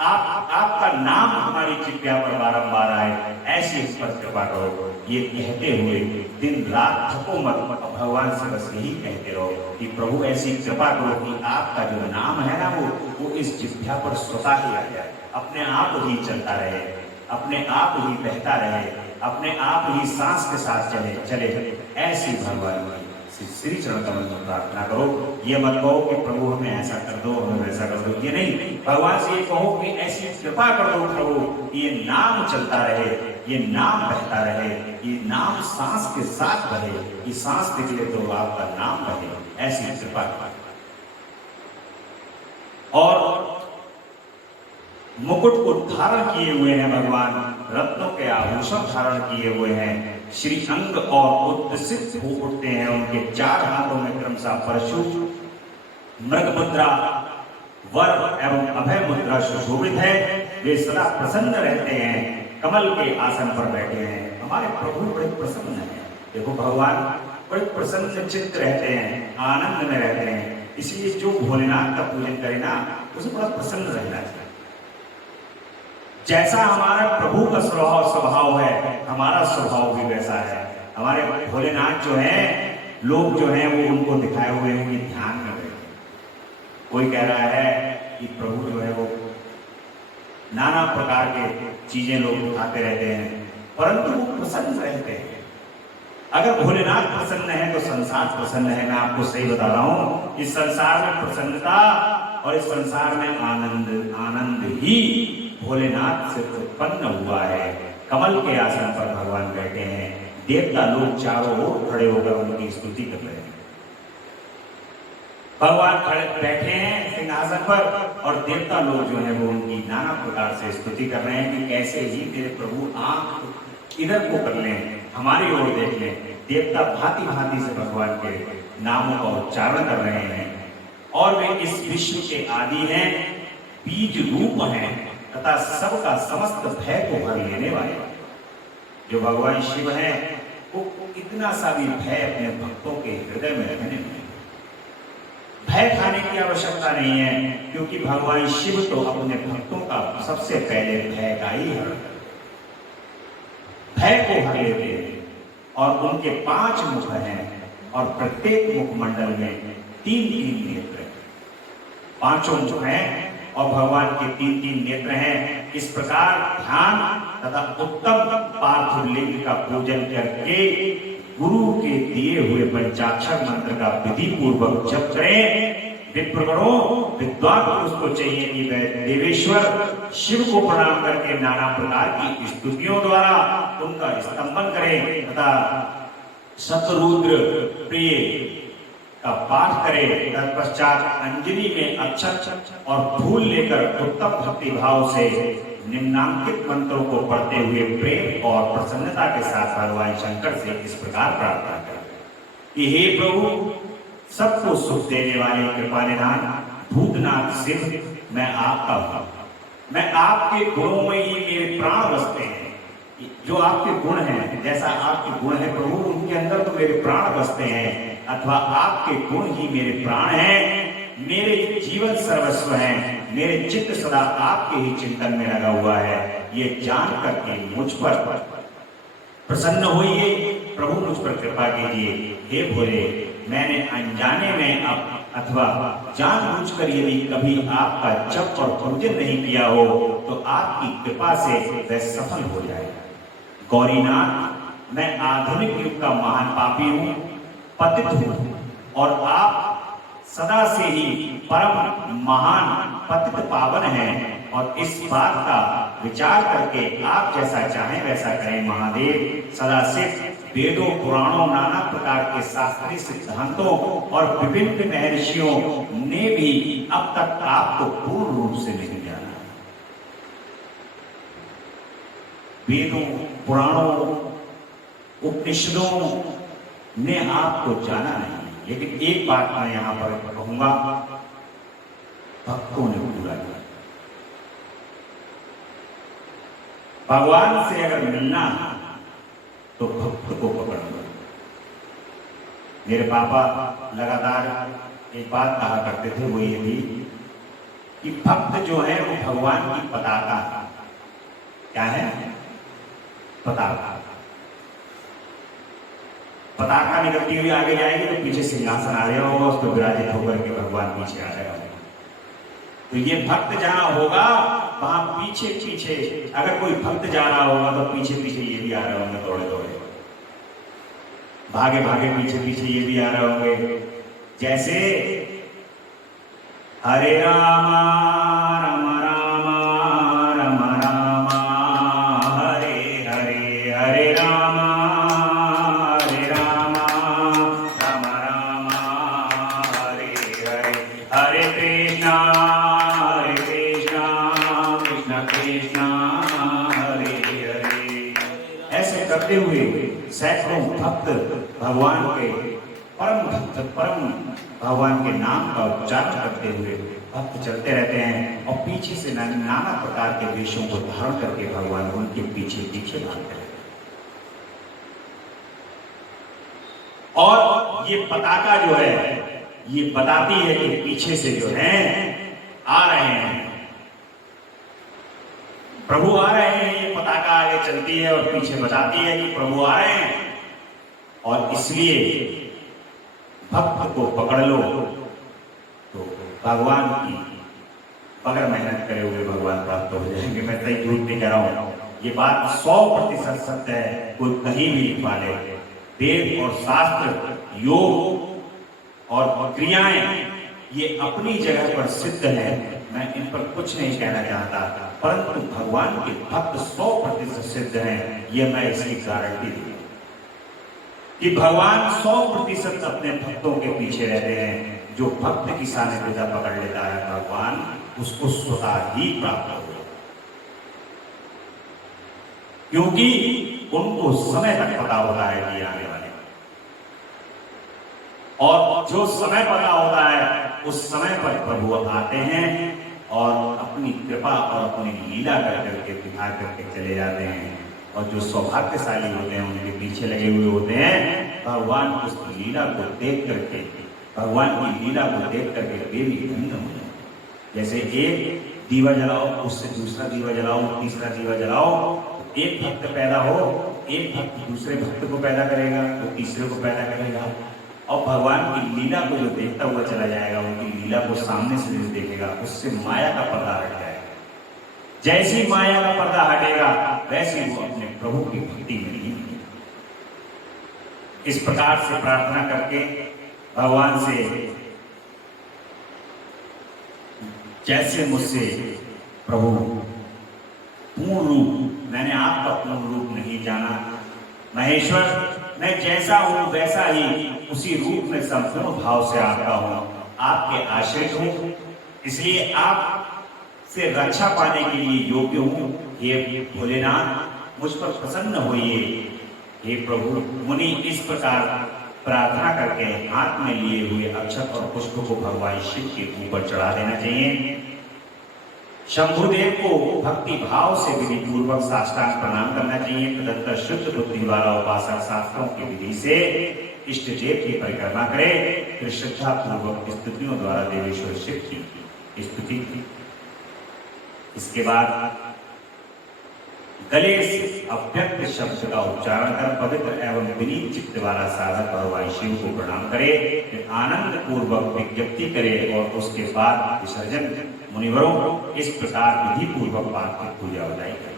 आपका नाम हमारी जिह्वा पर बारंबार आए, ऐसी इस पर कृपा करो। ये कहते हुए दिन रात थको मत, भगवान से बस यही कहते रहो कि प्रभु ऐसी कृपा करो कि आपका जो नाम है ना वो इस जिह्वा पर स्वतः ही आ जाए, अपने आप ही चलता रहे, अपने आप ही बहता रहे, अपने आप ही सांस के साथ चले। ऐसी भगवान की श्री चरण कमल में प्रार्थना करो। ये मत कहो कि प्रभु हमें ऐसा कर दो, हमें वैसा कर दो, ये नहीं। भगवान से ये कहो कि ऐसी कृपा कर दो प्रभु, ये नाम चलता रहे, ये नाम बहता रहे, ये नाम सांस के साथ बहे, ये सांस निकले तो आपका नाम बहे, ऐसी कृपा। और मुकुट को धारण किए हुए हैं भगवान, रत्नों के आभूषण धारण किए हुए हैं, श्री अंग और उद्दसित हो उठते हैं। उनके 4 हाथों में क्रमशः परशु, मृग मुद्रा, वर एवं अभय मुद्रा सुशोभित है। वे सदा प्रसन्न रहते हैं, कमल के आसन पर बैठे हैं। हमारे प्रभु बड़े प्रसन्न हैं। देखो भगवान बड़े प्रसन्न चित्त रहते हैं, आनंद में रहते हैं। इसलिए जो भोलेनाथ का पूजन करे ना, उसे बड़ा प्रसन्न रहना चाहिए। जैसा हमारा प्रभु का स्वभाव है, हमारा स्वभाव भी वैसा है। हमारे भोलेनाथ जो है, लोग जो हैं वो उनको दिखाए हुए हैं कि ध्यान में बैठे। कोई कह रहा है कि प्रभु जो है वो नाना प्रकार के चीजें लोग खाते रहते हैं, परंतु वो प्रसन्न रहते हैं। अगर भोलेनाथ प्रसन्न है तो संसार प्रसन्न है। मैं आपको सही बता रहा हूं, इस संसार में प्रसन्नता और इस संसार में आनंद ही भोलेनाथ से उत्पन्न हुआ है। कमल के आसन पर भगवान बैठे हैं, देवता लोग चारों ओर खड़े होकर उनकी स्तुति कर रहे हैं। भगवान खड़े बैठे हैं सिंहासन पर और देवता लोग जो है वो उनकी नाना प्रकार से स्तुति कर रहे हैं कि कैसे ही तेरे प्रभु आंख इधर को कर लें, हमारी ओर देख लें। देवता भांति भांति से भगवान के नामों का उच्चारण कर रहे हैं। और वे इस विश्व के आदि हैं, बीज रूप हैं तथा सबका समस्त भय को भर लेने वाले। जो भगवान शिव हैं वो इतना सा भी भय अपने भक्तों के हृदय में रखने नहीं। भय खाने की आवश्यकता नहीं है, क्योंकि भगवान शिव तो अपने भक्तों का सबसे पहले भय का ही हरण, भय को हर लेते हैं। और उनके 5 मुख हैं और प्रत्येक मुखमंडल में 3-3 नेत्र हैं। 5 मुख हैं और भगवान के 3-3 नेत्र हैं। इस प्रकार ध्यान तथा उत्तम पार्थिव लिंग का पूजन करके गुरु के दिए हुए पंचाक्षर मंत्र का विधि पूर्वक जप करें। विप्रगणों, विद्वान पुरुष को चाहिए कि वह देवेश्वर शिव को प्रणाम करके नाना प्रकार की स्तुतियों द्वारा उनका स्तंभन करें तथा शतरुद्र प्रिय का पाठ करें। तत्पश्चात अंजलि में अक्षत और फूल लेकर उत्तम भक्ति भाव से निम्नांकित मंत्रों को पढ़ते हुए प्रेम और प्रसन्नता के साथ भगवान शंकर से इस प्रकार प्रार्थना करें कि हे प्रभु, सबको सुख देने वाले कृपा निधान भूतनाथ शिव, मैं आपका भक्त, मैं आपके गुणों में ही मेरे प्राण बसते हैं। जो आपके गुण हैं, जैसा आपके गुण है प्रभु, उनके अंदर तो मेरे प्राण बसते हैं, अथवा आपके गुण ही मेरे प्राण हैं। मेरे जीवन सर्वस्व हैं, मेरे चित्त सदा आपके ही चिंतन में लगा हुआ है। ये जान करके मुझ पर प्रसन्न होइए प्रभु, मुझ पर कृपा कीजिए। हे भोले, मैंने अनजाने में अथवा जानबूझकर यदि कभी आपका जप और पूजन नहीं किया हो तो आपकी कृपा से वह सफल हो जाए। गौरीनाथ, मैं आधुनिक युग का महान पापी हूँ, पतित हूँ, और आप सदा से ही परम महान पतित पावन हैं। और इस बात का विचार करके आप जैसा चाहें वैसा करें महादेव। सदा से वेदों, पुराणों, नाना प्रकार के शास्त्रीय सिद्धांतों और विभिन्न महर्षियों ने भी अब तक आपको पूर्ण रूप से नहीं जाना। वेदों, पुराणों, उपनिषदों ने आपको जाना नहीं। लेकिन एक बात मैं यहां पर कहूंगा, भक्तों ने पूरा किया। भगवान से अगर मिलना तो भक्त को पकड़ लो। मेरे पापा लगातार एक बात कहा करते थे, वो ये थी कि भक्त जो है वो भगवान की पताका, क्या है? पताका। पताका निकलती हुई आगे जाएगी तो पीछे सिंहासन आ रहा होगा, उस पर विराजित होकर के भगवान पीछे आ रहे होंगे। तो ये भक्त जहां होगा वहां पीछे पीछे, अगर कोई भक्त जा रहा होगा तो पीछे पीछे ये भी आ रहे होंगे, दौड़े दौड़े, भागे भागे पीछे पीछे ये भी आ रहे होंगे। जैसे हरे रामा राम रामा राम रामा हरे हरे, हरे रामा हरे रामा राम रामा हरे हरे, हरे कृष्णा कृष्णा कृष्णा हरे हरे। ऐसे करते हुए सैकड़ों भक्त भगवान के परम भक्त, परम भगवान के नाम का उच्चारण करते हुए भक्त चलते रहते हैं और पीछे से नाना प्रकार के वेशों को धारण करके भगवान उनके पीछे पीछे भागते हैं। और ये पताका जो है ये बताती है कि पीछे से जो है आ रहे हैं प्रभु, आ रहे हैं। ये पताका आगे चलती है और पीछे बताती है कि प्रभु आ रहे हैं। और इसलिए भक्त को पकड़ लो तो भगवान की बगैर मेहनत करे हुए भगवान प्राप्त हो जाएंगे। मैं सही झूठ नहीं कह रहा हूं, ये बात 100% सत्य है, कोई कहीं भी लिखवा ले। वेद और शास्त्र, योग और क्रियाएं ये अपनी जगह पर सिद्ध है, मैं इन पर कुछ नहीं कहना चाहता, परंतु भगवान के भक्त 100% सिद्ध हैं, ये मैं इसकी गारंटी दूं कि भगवान 100% अपने भक्तों के पीछे रहते हैं। जो भक्त की सानिध्यता पकड़ लेता है भगवान उसको स्वतः ही प्राप्त होगा, क्योंकि उनको समय तक पता होता है कि आने वाले, और जो समय पता होता है उस समय पर प्रभु आते हैं और अपनी कृपा और अपनी लीला कर करके दिखा करके चले जाते हैं। और जो सौभाग्यशाली होते हैं उनके पीछे लगे हुए होते हैं, भगवान उस लीला को देख करके, भगवान की लीला को देख करके वे भी धन्य हो जाए। जैसे एक दीवा जलाओ, उससे दूसरा दीवा जलाओ, तीसरा दीवा जलाओ, एक भक्त पैदा हो, एक भक्त दूसरे भक्त को पैदा करेगा, वो तीसरे को पैदा करेगा, और भगवान की लीला को जो देखता हुआ चला जाएगा, उनकी लीला को सामने से जो देखेगा, उससे माया का पर्दा हट जाएगा। जैसी माया का पर्दा हटेगा वैसे वो अपने प्रभु की भक्ति में लीन होगा। इस प्रकार से प्रार्थना करके भगवान से, जैसे मुझसे प्रभु पूर्ण रूप, मैंने आपका पूर्ण रूप नहीं जाना, महेश्वर मैं जैसा हूं वैसा ही उसी रूप में संपूर्ण भाव से आता हूं, आपके आश्रित हूं, इसलिए आप से रक्षा पाने के लिए योग्य हूं। हे भोलेनाथ मुझ पर प्रसन्न होइए। हे प्रभु, मुनि इस प्रकार प्रार्थना करके हाथ में लिए हुए अक्षत और पुष्प को भगवान शिव के ऊपर चढ़ा देना चाहिए। शंभुदेव को भक्ति भाव से विधि पूर्वक साष्टांग प्रणाम करना चाहिए। तदंतर शुद्ध बुद्धि वाला उपासक शास्त्रों की विधि से इष्ट देव की परिक्रमा करे, फिर श्रद्धा पूर्वक स्तुतियों द्वारा देवेश्वर शिव की स्तुति की। इसके बाद गले से अव्यक्त शब्द का उच्चारण कर पवित्र एवं विनीत चित्त वाला साधक भगवान शिव को प्रणाम करे, फिर आनंद पूर्वक विज्ञप्ति करे और उसके बाद विसर्जन। मुनिवरों इस प्रकार विधि पूर्वक पाठ की पूजा बताई गई।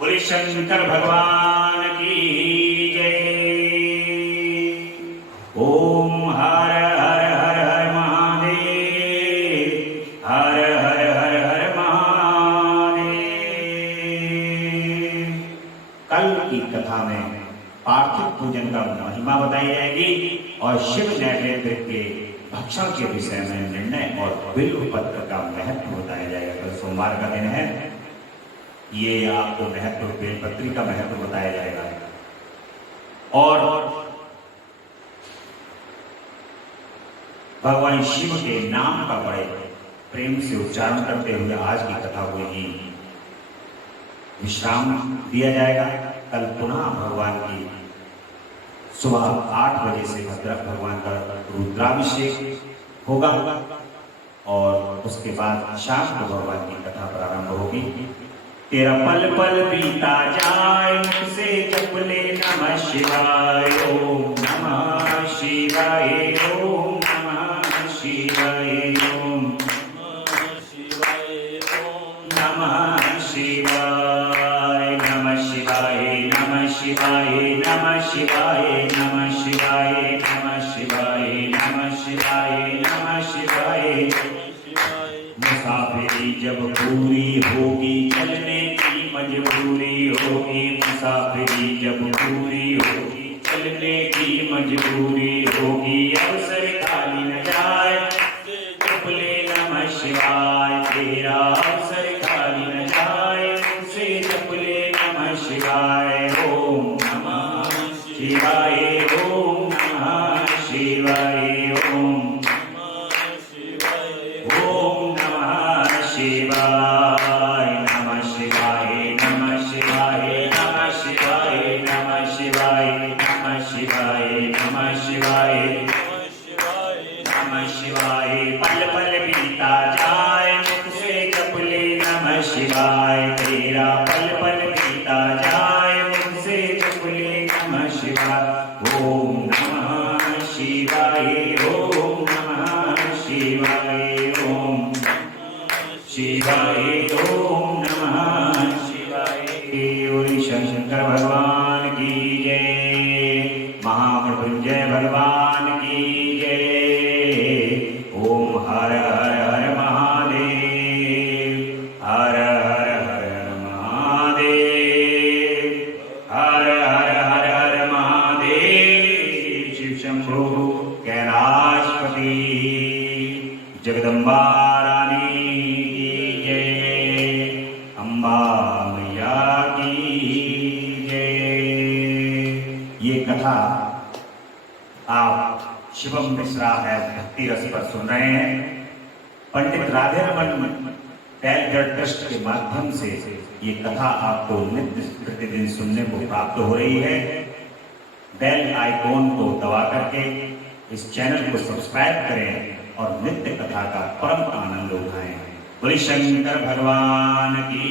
बोले शंकर भगवान की जय। ओम हर हर हर हर महादेव, हर हर हर हर महादेव। कल की कथा में पार्थिव पूजन का महिमा बताई जाएगी और शिव नैवेद्य के भक्षण के विषय में निर्णय और बिल्व पत्र का महत्व बताया जाएगा। कल सोमवार का दिन है, ये आपको महत्व, बेलपत्री का महत्व बताया जाएगा। और भगवान शिव के नाम का बड़े प्रेम से उच्चारण करते हुए आज की कथा को ही विश्राम दिया जाएगा। कल पुनः भगवान की सुबह 8 बजे से भद्रक भगवान का रुद्राभिषेक होगा और उसके बाद शाम को भगवान की कथा प्रारंभ होगी। तेरा पल पल बीता जाए मुझसे जप ले नमः शिवाय ओम नमः शिवाय ओम नमः शिवाय ओम नमः शिवाय ओम नमः शिवाय नमः शिवाय नमः शिवाय नमः शिवाय नमः शिवाय नमः शिवाय नमः शिवाय नमः शिवाय। मुसाफिरी जब पूरी होगी चलने की मजबूरी होगी, मुसाफिरी जब पूरी होगी चलने की मजबूरी होगी, अवसर खाली न जाए जप ले नमः शिवाय, तेरा अवसर खाली न जाए उसे जप ले नमः शिवाय ओम नमः शिवाय ओम नमः शिवाय ओम शिवाय नमः शिवाय नमः शिवाय नमः शिवाय नमः शिवाय नमः शिवाय नमः शिवाय नमः शिवाय। पल पल बीता जाए मुझसे जप ले नमः शिवाय, तेरा पल पल बीता जाए मुझसे जप ले नमः शिवाय ओम नमः शिवाय ओम नमः शिवाय ओम शिवाय ओम नमः शिवाय। बोले शंकर भगवान की जय, महामृत्युंजय भगवान की जय। ओम हर हर हर महादेव, हर हर हर महादेव, हर हर हर हर महादेव। शिव शंभो कैलाशपति जगदम्बा कथा आप शिवम मिश्रा है भक्ति रस पर सुन रहे हैं। पंडित राधे रमन टेलगढ़ ट्रस्ट के माध्यम से ये कथा आपको नित्य प्रतिदिन सुनने को प्राप्त हो रही है। बेल आइकॉन को दबा करके इस चैनल को सब्सक्राइब करें और नित्य कथा का परम आनंद उठाएं। बोले शंकर भगवान की